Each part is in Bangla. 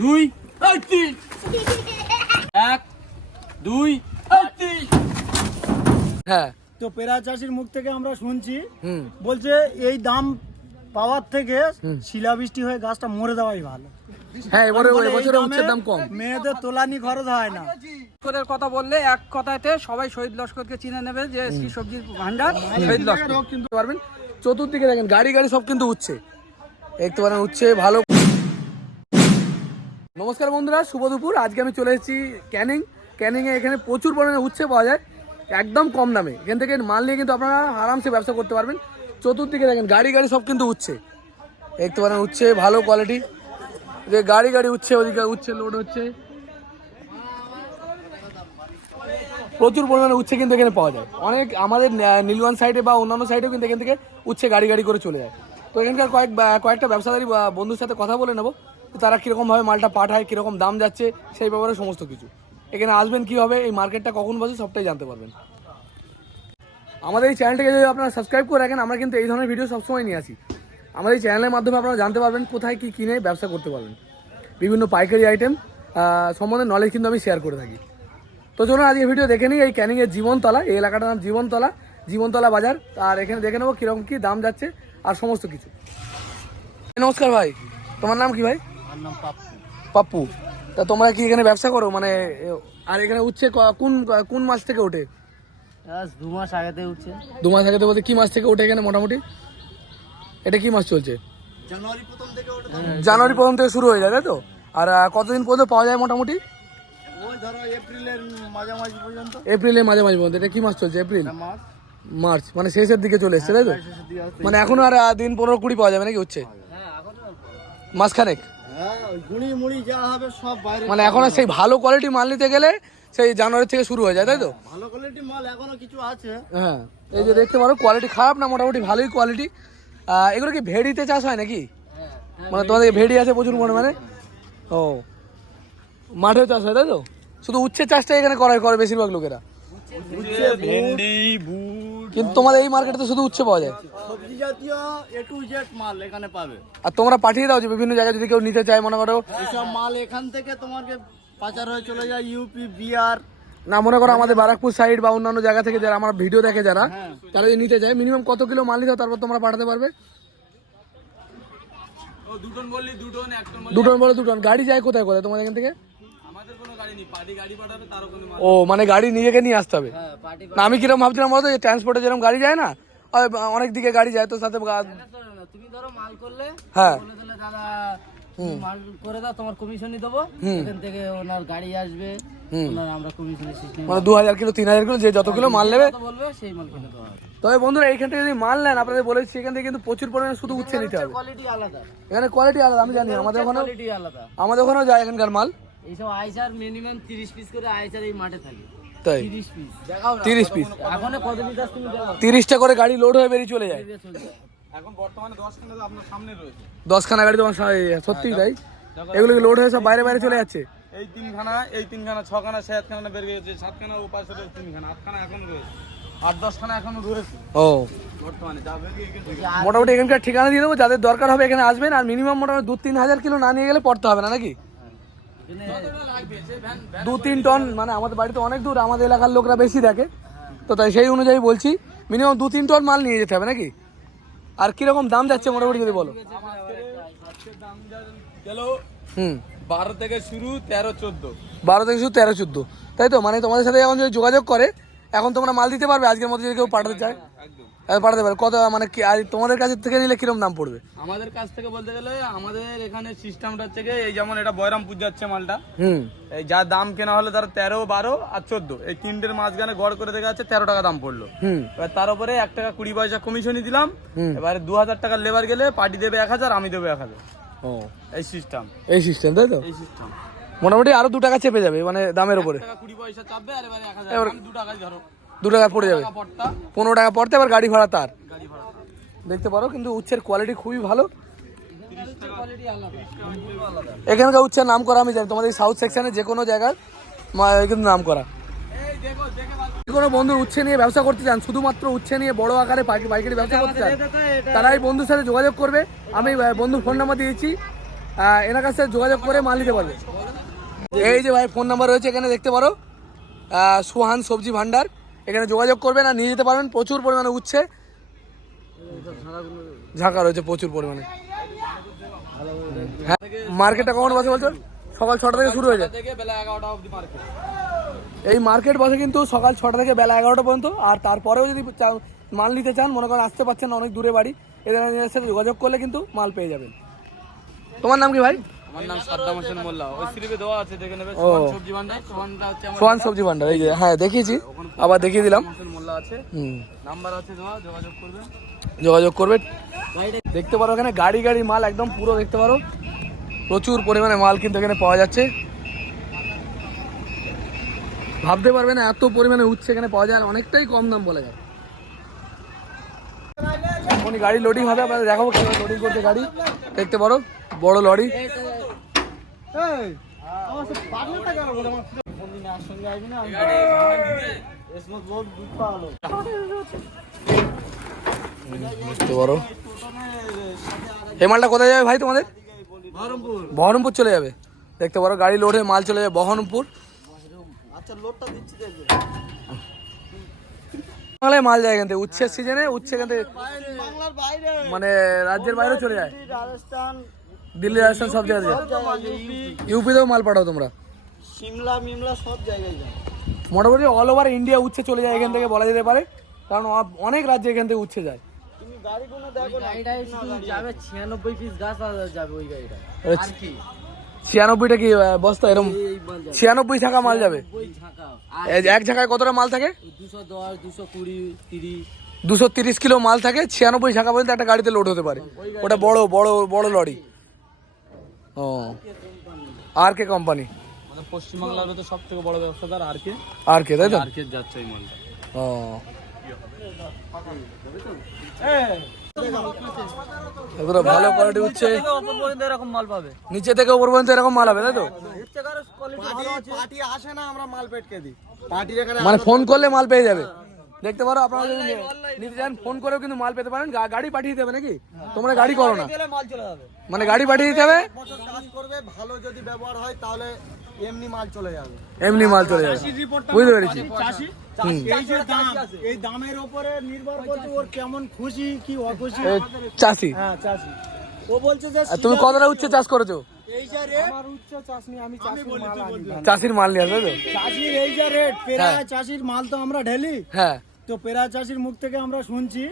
দুই তিন। এক দুই তিন। হ্যাঁ। তো পেরা চাষির মুখ থেকে আমরা শুনছি বলছে এই দাম পাওয়ার থেকে শিলাবৃষ্টি হয়ে গাছটা মরে দেওয়াই ভালো। হ্যাঁ এবারে এবছরে দামে দাম কম। মেয়েদের তোলানি খরচ হয় না। লস্করের কথা বললে এক কথাতে সবাই শহীদ লস্করকে চিনে নেবে যে শ্রী সবজির ভান্ডার শহীদ লস্কর। কিন্তু পারবেন? চতুর্দিকে দেখেন গাড়ি গাড়ি সব কিন্তু উচ্ছে। দেখতে পারেন উচ্ছে ভালো। নমস্কার বন্ধুরা, শুভ দুপুর। আজকে আমি চলে এসেছি ক্যানিং। ক্যানিং এ এখানে প্রচুর পরিমাণে উচ্ছে পাওয়া যায়, একদম কম দামে। এখান থেকে মাল নিয়ে কিন্তু আপনারা আরামসে ব্যবসা করতে পারবেন। চতুর্দিকে দেখেন, গাড়ি গাড়ি সব কিন্তু উচ্ছে। দেখতে পারেন, উচ্ছে ভালো কোয়ালিটি যে গাড়ি গাড়ি উচ্ছে, ওদিকে উচ্ছে লোড হচ্ছে। প্রচুর পরিমাণে উচ্ছে কিন্তু এখানে পাওয়া যায়। অনেক আমাদের নীলওয়ান সাইডে বা অন্যান্য সাইডেও কিন্তু এখান থেকে উচ্ছে গাড়ি গাড়ি করে চলে যায়। তো এখানকার কয়েক কয়েকটা ব্যবসাদারি বন্ধুর সাথে কথা বলে নেব। তারা কীরকমভাবে মালটা পাঠায়, কীরকম দাম যাচ্ছে, সেই ব্যাপারে সমস্ত কিছু। এখানে আসবেন কীভাবে, এই মার্কেটটা কখন বসে, সবটাই জানতে পারবেন। আমাদের এই চ্যানেলটাকে যদি আপনারা সাবস্ক্রাইব করে রাখেন, আমরা কিন্তু এই ধরনের ভিডিও সবসময় নিয়ে আসি। আমাদের এই চ্যানেলের মাধ্যমে আপনারা জানতে পারবেন কোথায় কী কিনে ব্যবসা করতে পারবেন। বিভিন্ন পাইকারি আইটেম সম্বন্ধে নলেজ কিন্তু আমি শেয়ার করে থাকি। তো চলুন, আজকে ভিডিও দেখে নিই, এই ক্যানিংয়ের জীবনতলা, এই এলাকাটার নাম জীবনতলা জীবনতলা বাজার। আর এখানে দেখে নেব কীরকম কী দাম যাচ্ছে, আর সমস্ত কিছু। নমস্কার ভাই, তোমার নাম কি ভাই? পাপ্পু। তা তোমরা কি এখানে ব্যবসা করো? মানে আর এখানে উঠছে কোন কোন মাস থেকে ওঠে? দু মাস আগেতে উঠছে। দু মাস আগে বলতে কি মাস থেকে ওঠে এখানে মোটামুটি? এটা কি মাস চলছে? জানুয়ারি প্রথম থেকে জানুয়ারি প্রথম থেকে শুরু হয়ে যায় তাই তো? আর কতদিন পর্যন্ত পাওয়া যায় মোটামুটি? এপ্রিলের মাঝামাঝি পর্যন্ত। মাঝে মাঝে পর্যন্ত। এটা কি মাস চলছে? এপ্রিল? মার্চ। মানে শেষের দিকে চলে এসছে তাই তো? আসছে। মানে এখনও আর দিন পনেরো কুড়ি পাওয়া যাবে নাকি হচ্ছে? মাসখানেক? হ্যাঁ মানে এখন সেই ভালো কোয়ালিটি মাল নিতে গেলে সেই জানুয়ারি থেকে শুরু হয়ে যায় তাই তো? ভালো কোয়ালিটি মাল এখনও কিছু আছে। হ্যাঁ এই যে দেখতে পারো কোয়ালিটি খারাপ না মোটামুটি ভালোই কোয়ালিটি এগুলো কি ভেড়িতে চাষ হয় নাকি? মানে তোমাদের ভেড়ি আছে প্রচুর পরিমাণে? ও মাঠেও চাষ হয় তাই তো? শুধু উচ্ছে চাষটা এখানে করে করে বেশিরভাগ লোকেরা। ভেন্ডি কিন্তু তোমাদের এই মার্কেটে তো শুধু উচ্ছে পাওয়া যায়। সবজি জাতীয় এ টু জেড মাল এখানে পাবে। আর তোমরা পাঠিয়ে দাও যে বিভিন্ন জায়গায় যদি কেউ নিতে চায় মনে করো। এসব মাল এখান থেকে তোমাকে পাচার হয়ে চলে যায় ইউপি বিহার না মনে করো আমাদের বারাকপুর সাইড বা অন্যান্য জায়গা থেকে যারা আমার ভিডিও দেখে যারা হ্যাঁ। তারা যদি নিতে চায় মিনিমাম কত কিলো মাল নিতে তারপর তোমরা পাঠাতে পারবে। ও দুটন বললি দুটন এক টন বললি দুটন বলে দুটন। গাড়ি যায় কোথায় কোথায় তোমাদের এখান থেকে? ও মানে গাড়ি নিজেকে নিয়ে আসতে হবে? না আমি কীরকম ভাবছিলাম বলতো যে ট্রান্সপোর্টে যেরকম গাড়ি যায় না অনেক দিকে গাড়ি যায় তো সাথে তুমি ধরো মাল করলে হ্যাঁ। দাদা মাল করে দাও তোমার কমিশনই দেবো এখান থেকে ওনার গাড়ি আসবে ওনার আমরা কমিশনের সিস্টেম মানে দু হাজার কিলো তিন হাজার কিলো যে যত কিলো মাল নেবে। তবে বন্ধুরা এইখান থেকে যদি মাল নেন আপনাদের বলেছি এখান থেকে কিন্তু প্রচুর পরিমাণে শুধু উচ্ছে নিতে হবে। কোয়ালিটি এখানে কোয়ালিটি আলাদা আমি জানি আমাদের আলাদা। আমাদের ওখানেও যায় এখানকার মাল। এইসব আইসার মিনিমাম তিরিশ পিস করে আইসার এই মাঠে থাকে। তাই? তিরিশ পিস তিরিশ পিস এখন কত তুমি করে গাড়ি লোড হয়ে বেরিয়ে চলে যায়। এখন বর্তমানে দশ খানা তো আপনার সামনে রয়েছে। দশখানা গাড়ি তোমার সত্যি তাই? এগুলো লোড হয়ে সব বাইরে বাইরে চলে যাচ্ছে? এই তিনখানা এই তিনখানা ছখানা সাতখানা বের গেছে সাতখানা ও পাশে তিনখানা আটখানা এখনও রয়েছে। আট দশখানা এখনও রয়েছে। ও। মোটামুটি এখানকার ঠিকানা দিয়ে দেবো যাদের দরকার হবে এখানে আসবেন আর মিনিমাম মোটামুটি দু তিন হাজার কিলো না নিয়ে গেলে পড়তে হবে না নাকি? দু তিন টন মানে আমাদের বাড়িতে অনেক দূর আমাদের এলাকার লোকরা বেশি দেখে তো তাই সেই অনুযায়ী বলছি মিনিমাম দু তিন টন মাল নিয়ে যেতে হবে নাকি? আর কীরকম দাম যাচ্ছে মোটামুটি যদি বলো? হুম। বারো থেকে শুরু তেরো চোদ্দ। বারো থেকে শুধু তেরো চোদ্দ। তাই তো? মানে তোমাদের সাথে এখন যদি যোগাযোগ করে এখন তোমরা মাল দিতে পারবে আজকের মধ্যে যদি কেউ পাঠাতে চায়। একদম। পাঠাতে পারবে কত মানে কি আর তোমাদের কাছে থেকে নিলে কীরকম দাম পড়বে? আমাদের কাছ থেকে বলতে গেলে আমাদের এখানে সিস্টেমটা হচ্ছে গিয়ে, এই যেমন এটা বয়রামপুর যাচ্ছে মালটা। হুম। এই যা দাম কেনা হলো তার তেরো বারো আর চোদ্দ। এই তিনটের মাঝখানে গড় করে দেখা যাচ্ছে তেরো টাকা দাম পড়ল। হুম। এবার তার উপরে এক টাকা কুড়ি পয়সা কমিশনই দিলাম। এবারে দু হাজার টাকার লেবার গেলে পার্টি দেবে এক হাজার আমি দেবো এক হাজার। ও। এই সিস্টেম এই সিস্টেম তাই তো? এই সিস্টেম মোটামুটি আরও দু টাকা চেপে যাবে মানে দামের উপরে। কুড়ি পয়সা চাপবে আর এবারে এক হাজার। দু টাকায় ধরো। দু টাকা পড়ে যাবে। পনেরো টাকা পড়তে আবার গাড়ি ভাড়া তার। দেখতে পারো কিন্তু উচ্ছের কোয়ালিটি খুবই ভালো। কোয়ালিটি আলাদা। এখানকার উচ্ছের নাম করা আমি জানি তোমাদের সাউথ সেকশনে যে কোনো জায়গার কিন্তু নাম করা কোনো বন্ধু উচ্ছে নিয়ে ব্যবসা করতে চান শুধুমাত্র উচ্ছে নিয়ে বড় আকারে পাইকারি ব্যবসা করতে চান তারা এই বন্ধুর সাথে যোগাযোগ করবে। আমি বন্ধুর ফোন নাম্বার দিয়েছি। এনার কাছে যোগাযোগ করে মাল নিতে পারবে। এই যে ভাই ফোন নাম্বার রয়েছে এখানে দেখতে পারো। সুহান সবজি ভান্ডার। এখানে যোগাযোগ করবেন আর নিয়ে যেতে পারবেন। প্রচুর পরিমাণে উচ্ছে। ঝাঁকা রয়েছে প্রচুর পরিমাণে। হ্যাঁ মার্কেটটা কখন বসে বলছো সকাল ছটা থেকে শুরু হয়ে যায়। এই মার্কেট বসে কিন্তু সকাল ছটা থেকে বেলা এগারোটা পর্যন্ত। আর তারপরেও যদি মাল নিতে চান, মনে করেন আসতে পারছেন অনেক দূরে বাড়ি, এদের সাথে যোগাযোগ করলে কিন্তু মাল পেয়ে যাবেন। তোমার নাম কি ভাই? আমার নাম সাদ্দাম হোসেন মোল্লা। ওই স্লিপে দেওয়া আছে দেখে নেবে? সোহান সবজি ভান্ডার সোহানটা হচ্ছে আমার সোহান সবজি ভান্ডার এই যে হ্যাঁ দেখিয়েছি। আবার দেখিয়ে দিলাম। হোসেন মোল্লা আছে। হুম। নাম্বার আছে দেওয়া যোগাযোগ করবে। যোগাযোগ করবে। দেখতে পারো এখানে গাড়ি গাড়ি মাল একদম পুরো দেখতে পারো। প্রচুর পরিমাণে মাল কিন্তু এখানে পাওয়া যাচ্ছে। ভাবতে পারবে না এত পরিমাণে উচ্ছে এখানে পাওয়া যায় অনেকটাই কম দাম বলা যায়। গাড়ি লোডিং হবে আপনাদের দেখাবো কীভাবে লোডিং করতে গাড়ি। দেখতে পারো বড় লরি। দেখতে পারো এই মালটা কোথায় যাবে ভাই তোমাদের? বহরমপুর। চলে যাবে। দেখতে পারো গাড়ি লোড হয়ে মাল চলে যাবে বহরমপুর। বাংলায় মাল যায় এখান থেকে উচ্ছের সিজনে উচ্ছে এখান থেকে বাইরে। মানে রাজ্যের বাইরেও চলে যায়। রাজস্থান দিল্লি রাজস্থান সব জায়গায় যায় ইউপিতেও মাল পাঠাও তোমরা। সিমলা মিমলা সব জায়গায় যায় মোটামুটি অল ওভার ইন্ডিয়া উচ্ছে চলে যায় এখান থেকে বলা যেতে পারে। কারণ অনেক রাজ্যে এখান থেকে উচ্ছে যায়। ছিয়ানব্বইটা কি বস্তা এরকম ছিয়ানব্বই টাকা মাল যাবে? ওই ঝাঁকা আর এই যে এক জায়গায় কতটা মাল থাকে? দুশো দশ দুশো কুড়ি তিরিশ। দুশো তিরিশ কিলো মাল থাকে ছিয়ানব্বই টাকা পর্যন্ত একটা গাড়িতে লোড হতে পারে। ওটা বড় বড় বড় লরি। ও। আর কে কোম্পানি আমাদের পশ্চিমবাংলার তো সব থেকে বড় ব্যবসাদার আর কে? আর কে তাই তো? আর কে যাচ্ছে এই মালটা। ও। ভালো কোয়ালিটি হচ্ছে এরকম মাল পাবে নিচে থেকে উপর পর্যন্ত এরকম মাল হবে তাই তো? পার্টি আসে না আমরা মাল পেটকে দিই। এখানে মানে ফোন করলে মাল পেয়ে যাবে। দেখতে পারো আপনারা যদি নিতে চান ফোন করেও কিন্তু মাল পেতে পারেন। গাড়ি পাঠিয়ে দেবে নাকি? তোমরা গাড়ি করো না। মাল চলে যাবে। মানে গাড়ি পাঠিয়ে দিতে হবে? করবে ভালো যদি ব্যবহার হয় তাহলে এমনি মাল চলে যাবে। এমনি মাল চলে যাবে। বুঝতে পেরেছি। এই যে দাম। এই দামের উপরে নির্ভর করছে ওর কেমন খুশি কি অখুশি। চাষি। হ্যাঁ চাষি। ও বলছে যে তুমি কতটা উচ্চ চাষ করেছ? চাষির মাল নিয়ে আসবে তো? চাষির এই যে রেট পেরা চাষির মাল তো আমরা ঢেলি। হ্যাঁ। তো পেরা চাষির মুখ থেকে আমরা শুনছি।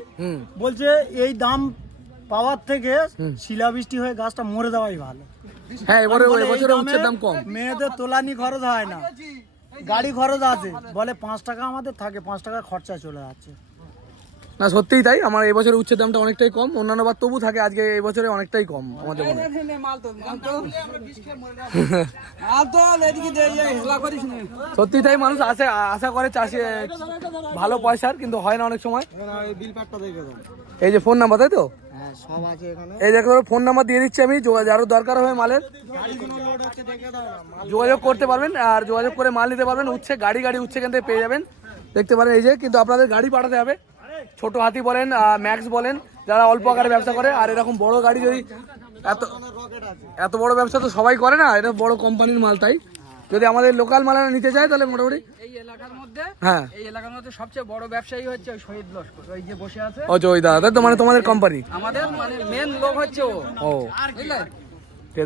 বলছে এই দাম পাওয়ার থেকে শিলাবৃষ্টি হয়ে গাছটা মরে দেওয়াই ভালো। হ্যাঁ এবারে এবছরে উচ্ছের দাম কম। মেয়েদের তোলানি খরচ হয় না। গাড়ি খরচ আছে। বলে পাঁচ টাকা আমাদের থাকে পাঁচ টাকা খরচা চলে যাচ্ছে। না সত্যিই তাই। আমার এবছরে উচ্ছের দামটা অনেকটাই কম। অন্যান্য বার তবু থাকে আজকে এই বছরে অনেকটাই কম আমাদের মনে সত্যি তাই মানুষ আশা আশা করে চাষি ভালো পয়সার কিন্তু হয় না অনেক সময়। এই যে ফোন নাম্বার তাই তো? হ্যাঁ এই দেখো ফোন নাম্বার দিয়ে দিচ্ছি আমি যারও দরকার হবে মালের। যোগাযোগ করতে পারবেন আর যোগাযোগ করে মাল নিতে পারবেন। উচ্ছে গাড়ি গাড়ি উচ্ছে এখান থেকে পেয়ে যাবেন। দেখতে পারেন এই যে কিন্তু আপনাদের গাড়ি পাঠাতে হবে। ছোট হাতি বলেন ম্যাক্স বলেন যারা অল্প আকারে ব্যবসা করে আর এরকম বড় গাড়ি যদি এত এত বড় ব্যবসা তো সবাই করে না এটা বড় কোম্পানির মাল তাই। যদি আমাদের লোকাল মাল নিতে চায় তাহলে মোটামুটি এই এলাকার মধ্যে হ্যাঁ। এই এলাকার মধ্যে সবচেয়ে বড় ব্যবসায়ী হচ্ছে ওই শহীদ লস্কর ওই যে বসে আছে। ও ওই দাদা তো মানে তোমাদের কোম্পানি আমাদের মানে মেন লোক হচ্ছে ও। ও।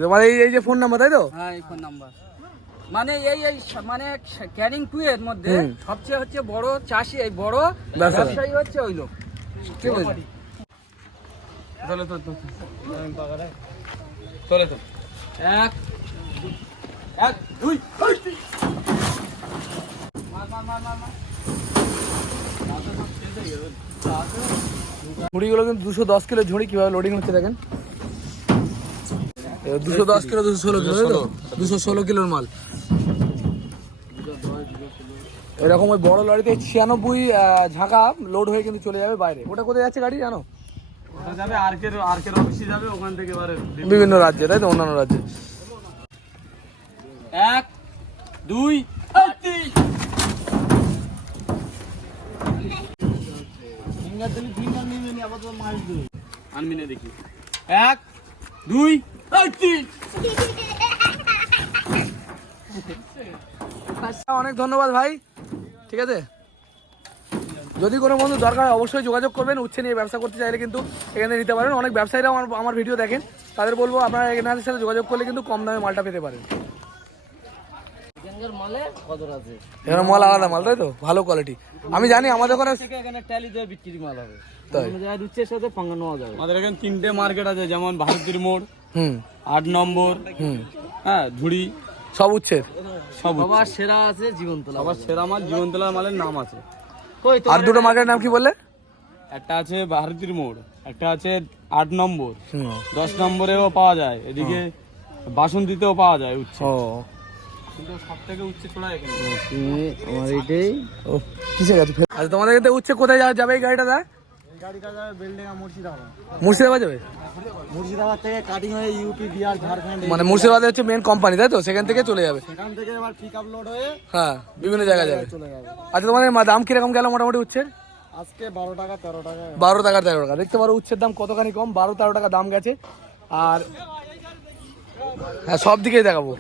তোমার এই এই যে ফোন নাম্বার তাই তো? হ্যাঁ এই ফোন নাম্বার মানে এই এই মানে ক্যানিং টু এর মধ্যে সবচেয়ে হচ্ছে বড় চাষি এই বড় ব্যবসায়ী হচ্ছে ওই লোক। ঠিক আছে। চলে তো চলে তো। এক এক দুই ঝুড়িগুলো কিন্তু দুশো দশ কিলো ঝুড়ি কীভাবে লোডিং হচ্ছে দেখেন? দুশো দশ কিলো দুশো ষোলো কিলো তাই তো? দুশো ষোলো কিলোর মাল। এরকম ওই বড় লরিতে ছিয়ানব্বই ঝাঁকা লোড হয়ে কিন্তু চলে যাবে বাইরে। ওটা কোথায় যাচ্ছে গাড়ি জানো? ওটা যাবে আরকের আরকের অফিসে যাবে ওখান থেকে বিভিন্ন রাজ্যে তাই তো? অন্যান্য রাজ্যে। এক দুই দেখি। এক দুই অনেক ধন্যবাদ ভাই। ঠিক আছে? যদি কোনো বন্ধু দরকার অবশ্যই যোগাযোগ করবেন। উচ্ছে নিয়ে ব্যবসা করতে চাইলে কিন্তু এখানে নিতে পারেন। অনেক ব্যবসায়ীরা আমার আমার ভিডিও দেখেন। তাদের বলব আপনারা এনাদের সাথে যোগাযোগ করলে কিন্তু কম দামে মালটা পেতে পারেন। মালে এখানে আলাদা মাল তাই তো? ভালো কোয়ালিটি আমি জানি আমাদের ওখানে এখানে ট্যালি দিয়ে বিক্রি মাল হবে। তাই। অন্য জায়গায় উচ্চের সাথে পাঙ্গা নেওয়া যাবে আমাদের এখানে তিনটে মার্কেট আছে যেমন ভারতীর মোড় হুম। আট নম্বর হুম। হ্যাঁ ঝুড়ি সব উচ্ছের সব সবার সেরা আছে জীবনতলা। আবার সেরা মাল জীবনতলার মালের নাম আছে। কই আর দুটো মার্কেটের নাম কি বললে? একটা আছে ভারতীর মোড় একটা আছে আট নম্বর। দশ নম্বরেও পাওয়া যায় এদিকে বাসন্তীতেও পাওয়া যায় উচ্ছে উচ্ছে আচ্ছা তোমাদের উচ্ছে কোথায় যাওয়া যাবে এই গাড়িটা দা গাড়িটা যাবে বেলডেঙ্গা মুর্শিদাবাদ। মুর্শিদাবাদ যাবে? মুর্শিদাবাদ থেকে কাটিং হয়ে ইউপি বিহার ঝাড়খণ্ড মানে মুর্শিদাবাদে হচ্ছে মেন কোম্পানি তাই তো? সেখান থেকে চলে যাবে। সেখান থেকে এবার পিক আপ লোড হয়ে হ্যাঁ বিভিন্ন জায়গায় যাবে। চলে যাবে। আচ্ছা তোমাদের দাম কীরকম গেল মোটামুটি উচ্ছের? আজকে বারো টাকা তেরো টাকা। বারো টাকা তেরো টাকা। দেখতে পারো উচ্ছের দাম কতখানি কম বারো তেরো টাকা দাম গেছে। আর হ্যাঁ সব দিকেই দেখাবো।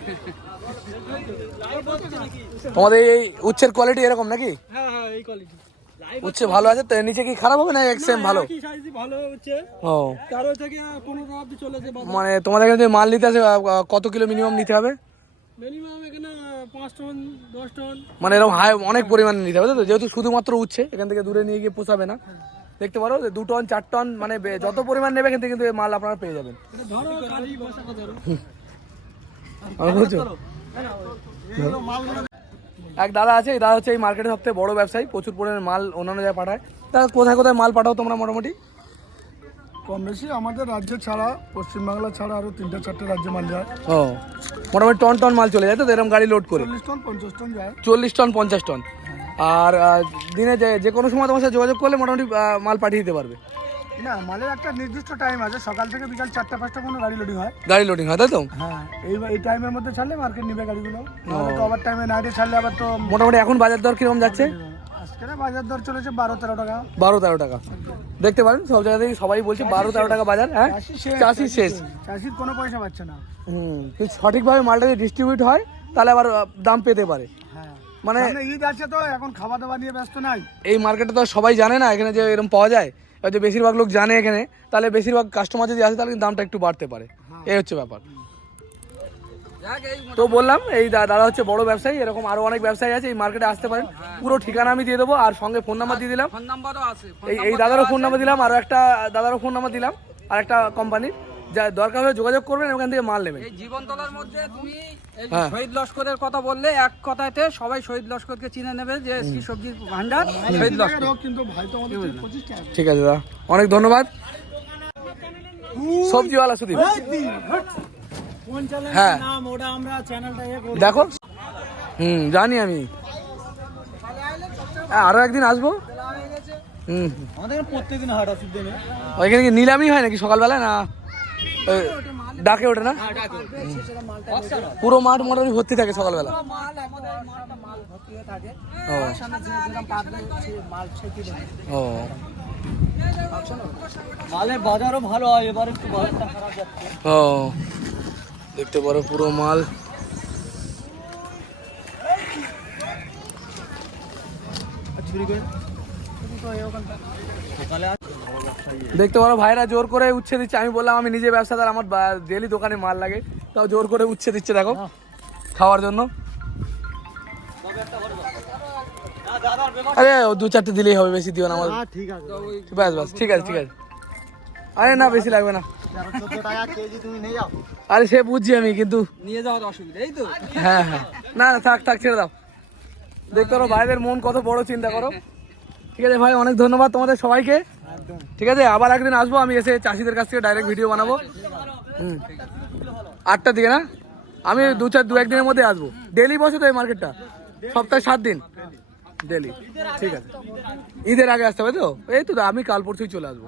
তোমাদের এই উচ্ছের কোয়ালিটি এরকম নাকি? হ্যাঁ হ্যাঁ এই কোয়ালিটি উচ্ছে ভালো আছে? তো নিচে কি খারাপ হবে না এক সেম ভালো? ভালো হচ্ছে। ও। তেরো থেকে পনেরো অব্দি চলেছে মানে তোমাদের যদি মাল নিতে আছে কত কিলো মিনিমাম নিতে হবে? মিনিমাম এখানে পাঁচ টন দশ টন মানে এরকম হাই অনেক পরিমাণে নিতে হবে তো? যেহেতু শুধুমাত্র উচ্ছে এখান থেকে দূরে নিয়ে গিয়ে পোষাবে না। দেখতে পারো যে দু টন চার টন মানে যত পরিমাণ নেবে থেকে কিন্তু মাল আপনারা পেয়ে যাবেন। ধরো এক দাদা আছে এই দাদা হচ্ছে এই মার্কেটের সবথেকে বড় ব্যবসায়ী প্রচুর পরিমাণে মাল অন্যান্য জায়গায় পাঠায়। দাদা কোথায় কোথায় মাল পাঠাও তোমরা মোটামুটি? কম বেশি আমাদের রাজ্য ছাড়া পশ্চিমবাংলা ছাড়া আরও তিনটা চারটে রাজ্যে মাল যায়। ও মোটামুটি টন টন মাল চলে যায় তো? এরকম গাড়ি লোড করে। চল্লিশ টন পঞ্চাশ টন যায়। চল্লিশ টন পঞ্চাশ টন আর দিনে যে কোনো সময় তোমার সাথে যোগাযোগ করলে মোটামুটি মাল পাঠিয়ে দিতে পারবে। না মালের একটা নির্দিষ্ট টাইম আছে। সকাল থেকে বিকাল চারটা পাঁচটা কোনো গাড়ি লোডিং হয়। গাড়ি লোডিং হয় তাই তো? হ্যাঁ এই এই টাইমের মধ্যে ছাড়লে মার্কেট নিবে গাড়িগুলো। নাহলে তো আবার টাইমে নাইটে ছাড়লে আবার তো মোটামুটি এখন বাজার দর কীরকম যাচ্ছে? আজকে বাজার দর চলেছে বারো তেরো টাকা। বারো তেরো টাকা। দেখতে পারেন সব জায়গা থেকে সবাই বলছে বারো তেরো টাকা বাজার হ্যাঁ? চাষি শেষ চাষি শেষ। চাষির কোনো পয়সা পাচ্ছে না। হুম সঠিকভাবে মালটা যদি ডিস্ট্রিবিউট হয় তাহলে আবার দাম পেতে পারে। হ্যাঁ। মানে ঈদ আছে তো এখন খাওয়া দাওয়া নিয়ে ব্যস্ত নাই। এই মার্কেটে তো সবাই জানে না এখানে যে এরকম পাওয়া যায়। যে বেশিরভাগ লোক জানে এখানে তাহলে বেশিরভাগ কাস্টমার যদি আসে তাহলে কিন্তু দামটা একটু বাড়তে পারে। এই হচ্ছে ব্যাপার। তো বললাম এই দাদা হচ্ছে বড় ব্যবসায়ী এরকম আরও অনেক ব্যবসায়ী আছে এই মার্কেটে আসতে পারেন। পুরো ঠিকানা আমি দিয়ে দেবো আর সঙ্গে ফোন নাম্বার দিয়ে দিলাম। এই এই দাদারও ফোন নাম্বার দিলাম আরও একটা দাদারও ফোন নাম্বার দিলাম আর একটা কোম্পানির যা দরকার হলে যোগাযোগ করবেন ওখান থেকে মাল নেবেন। এই জীবনতলার মধ্যে তুমি এই হ্যাঁ। শহীদ লস্করের কথা বললে এক কথাতে সবাই শহীদ লস্করকে চিনে নেবে যে শ্রী সবজির ভান্ডার শহীদ লস্কর। কিন্তু ভাই তো আমাদের পঁচিশ টাকা। ঠিক আছে দাদা। অনেক ধন্যবাদ। সবজিওয়ালা সুদীপ। কোন চ্যানেল হ্যাঁ। নাম ওটা আমরা চ্যানেলটা দেখো। হুম জানি আমি। হ্যাঁ, আরও একদিন আসব? হুম। আমাদের প্রত্যেকদিন হাট আছে দিনে ওইখানে কি নিলামই হয় নাকি সকালবেলা না? ডাকে ওঠে না? পুরো মাঠ মোটামুটি ভর্তি থাকে সকালবেলা। হয়ে ও। মালের বাজারও ভালো হয় এবার একটু বাজারটা খারাপ যাচ্ছে। ও। দেখতে পারো পুরো মাল। ছুরি করে? সকালে দেখতে পারো ভাইরা জোর করে উচ্ছে দিচ্ছে। আমি বললাম আমি নিজে ব্যবসাদার আমার ডেলি দোকানে মাল লাগে। তাও জোর করে উচ্ছে দিচ্ছে দেখো খাওয়ার জন্য। আরে ও দু চারটে দিলেই হবে বেশি দিও না আমার হ্যাঁ ঠিক আছে। ব্যাস ব্যাস ঠিক আছে ঠিক আছে। আরে না বেশি লাগবে না। তেরো চোদ্দ টাকা কেজি তুমি নিয়ে যাও আরে সে বুঝছি আমি কিন্তু নিয়ে যাওয়ার অসুবিধা এই তো? হ্যাঁ হ্যাঁ। না না থাক থাক ছেড়ে দাও। দেখতে পারো ভাইদের মন কত বড় চিন্তা করো। ঠিক আছে ভাই অনেক ধন্যবাদ তোমাদের সবাইকে। ঠিক আছে, আবার একদিন আসব, আমি এসে চাষিদের কাছ থেকে ডাইরেক্ট ভিডিও বানাবো। হুম। আটটার দিকে না? আমি দু চার, দু একদিনের মধ্যে আসব। ডেলি বসে তো এই মার্কেটটা? সপ্তাহে সাত দিন? ডেলি ঠিক আছে। ঈদের আগে আসতে হবে তো? এই তো, আমি কাল পরশুই চলে আসব।